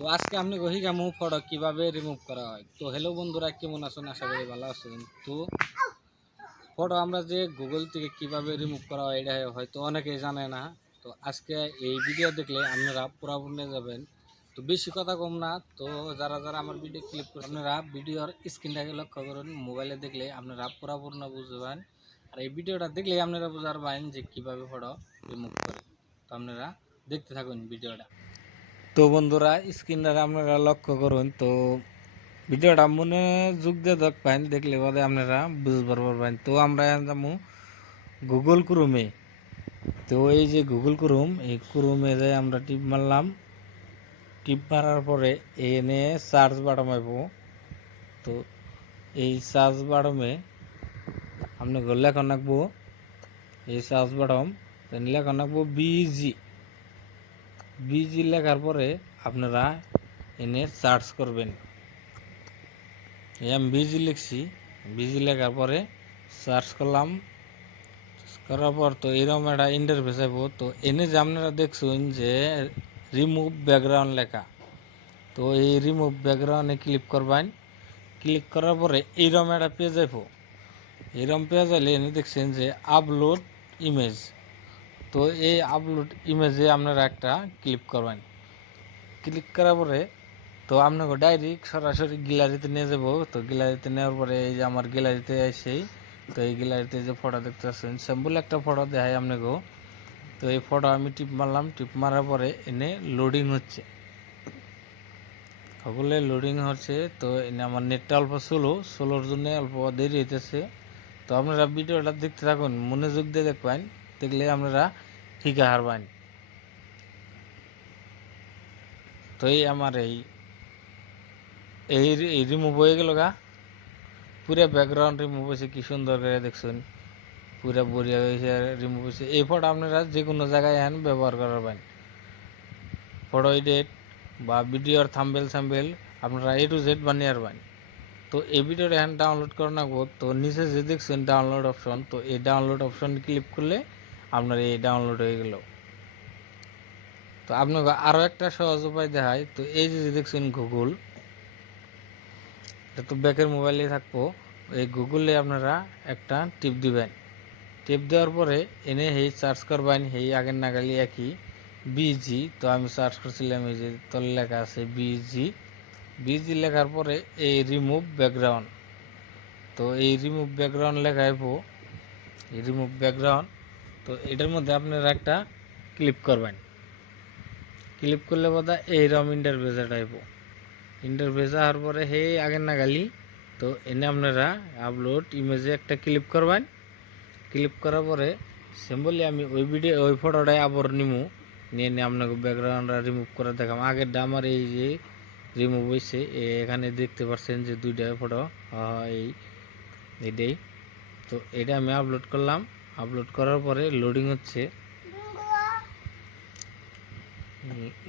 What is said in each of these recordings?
তো আজকে আপনি কহিগামু ফটো কিভাবে রিমুভ করা হয়। তো হ্যালো বন্ধুরা, কেমন আছেন? আশা করি ভালো আছেন। তো ফটো আমরা যে গুগল থেকে কিভাবে রিমুভ করা হয় এটা হয়তো অনেকেই জানে না। তো আজকে এই ভিডিও দেখলে আপনারা পুরোপুরি যাবেন। তো বেশি কথা কম না। তো যারা যারা আমার ভিডিও ক্লিক করে আপনারা ভিডিওর স্ক্রিনটাকে লক্ষ্য করুন। মোবাইলে দেখলে আপনারা পুরোপুরি বুঝবেন। আর এই ভিডিওটা দেখলে আপনারা বুঝতে পারবেন যে কীভাবে ফটো রিমুভ করে। তো আপনারা দেখতে থাকুন ভিডিওটা। তো বন্ধুরা, স্ক্রিনটা আপনারা লক্ষ্য করুন। তো ভিডিওটা মনে যোগ দিয়ে দেখবেন, দেখলে বাদে আপনারা বুঝবার পারবেন। তো আমরা যাবো গুগল ক্রোমে। তো এই যে গুগল ক্রোম, এই ক্রোমে যাই আমরা টিপ মারলাম। টিপ মারার পরে এনে সার্চ বাটন আইব। তো এই সার্চ বাটমে আপনি লেখা রাখবো, এই সার্চ বাটন লেখা রাখবো বিজি। বিজি লেখার পরে আপনারা এনে সার্চ করবেন। আমি বিজি লিখছি, বিজি লেখার পরে সার্চ করলাম। করার পর তো এরকম একটা ইন্টারফেস আইব। তো এনে যে আপনারা দেখছেন যে রিমুভ ব্যাকগ্রাউন্ড লেখা, তো এই রিমুভ ব্যাকগ্রাউন্ডে ক্লিক করবেন। ক্লিক করার পরে এইরকম একটা পেজ আইব। এরকম পেজ আইলে এনে দেখছেন যে আপলোড ইমেজ। তো এই আপলোড ইমেজে আপনারা একটা ক্লিক করবেন। ক্লিক করার পরে তো আপনাকে ডাইরেক্ট সরাসরি গ্যালারিতে নিয়ে যাব। তো গ্যালারিতে নেওয়ার পরে এই যে আমার গ্যালারিতে এসেই, তো এই গ্যালারিতে যে ফটো দেখতে পাচ্ছেন সিম্পল একটা ফটো দেখাই আপনাকে। তো এই ফটো আমি টিপ মারলাম। টিপ মারার পরে এনে লোডিং হচ্ছে, সকলে লোডিং হচ্ছে। তো এনে আমার নেটটা অল্প স্লোর জন্য অল্প দেরি হইতেছে। তো আপনারা ভিডিওটা দেখতে থাকুন, মনোযোগ দিয়ে দেখবেন, দেখলে আপনারা ঠিক হারবেন। তো এই আমার এই রিমুভ হয়ে গেল গা, পুরো ব্যাকগ্রাউন্ড রিমুভ হয়েছে। কি সুন্দর করে দেখছেন, পুরো বড়িয়া হয়েছে, রিমুভ হয়েছে। এই ফটো আপনারা যে কোনো জায়গায় এখন ব্যবহার করবেন। ফটো এডিট বা ভিডিওর থাম্বেল সাম্বেল আপনারা A to Z বানিয়ে পারবেন। তো এই ভিডিওটা এখন ডাউনলোড করে নেবো। তো নিচে যে দেখছেন ডাউনলোড অপশন, তো এই ডাউনলোড অপশন ক্লিক করলে আপনার এই ডাউনলোড হয়ে গেল। তো আপনাকে আরও একটা সহজ উপায় দেখায়। তো এই যে দেখছেন গুগল, এটা তো ব্যাকের মোবাইলে থাকবো। এই গুগলে আপনারা একটা টিপ দিবেন। টিপ দেওয়ার পরে এনে হেই সার্চ করবেন, হেই আগের নাগালি একই বিজি। তো আমি সার্চ করছিলাম, এই যে তোর লেখা আছে বিজি। বিজি লেখার পরে এই রিমুভ ব্যাকগ্রাউন্ড, তো এই রিমুভ ব্যাকগ্রাউন্ড লেখা আইব, এই রিমুভ ব্যাকগ্রাউন্ড। তো এটার মধ্যে আপনারা একটা ক্লিক করবেন। ক্লিক করলে বোধ এইরকম ইন্টারভেসা টাইপ। ইন্টারভেসা হওয়ার পরে হে আগের নাগালি, তো এনে আপনারা আপলোড ইমেজে একটা ক্লিক করবেন। ক্লিক করার পরে সিম্পলি আমি ওই ফটোটাই আবার নিমু, নিয়ে আপনাকে ব্যাকগ্রাউন্ডটা রিমুভ করে দেখাম। আগেরটা আমার এই যে রিমুভ হয়েছে, এখানে দেখতে পাচ্ছেন যে দুইটা ফটো এইটাই। তো এটা আমি আপলোড করলাম। আপলোড করার পরে লোডিং হচ্ছে।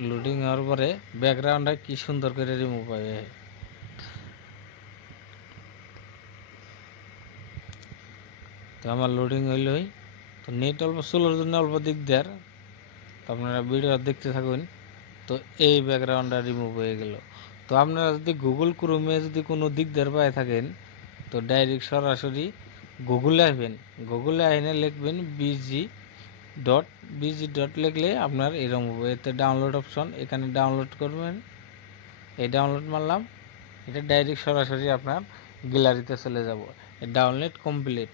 লোডিং হওয়ার পরে ব্যাকগ্রাউন্ডটা কি সুন্দর করে রিমুভ হবে। তো আমার লোডিং হইলই। তো নেট অল্প স্লোর জন্য অল্প দিক দেয়ার। তো আপনারা ভিডিও দেখতে থাকুন। তো এই ব্যাকগ্রাউন্ডটা রিমুভ হয়ে গেল। তো আপনারা যদি গুগল ক্রোমে যদি কোনো দিক দেয়ার পায়ে থাকেন, তো ডাইরেক্ট সরাসরি গুগলে আসবেন। গুগলে আইনে লিখবেন বিজি ডট লিখলে আপনার এরকম হবে। এতে ডাউনলোড অপশন, এখানে ডাউনলোড করবেন। এই ডাউনলোড মারলাম, এটা ডাইরেক্ট সরাসরি আপনার গ্যালারিতে চলে যাব। Download complete.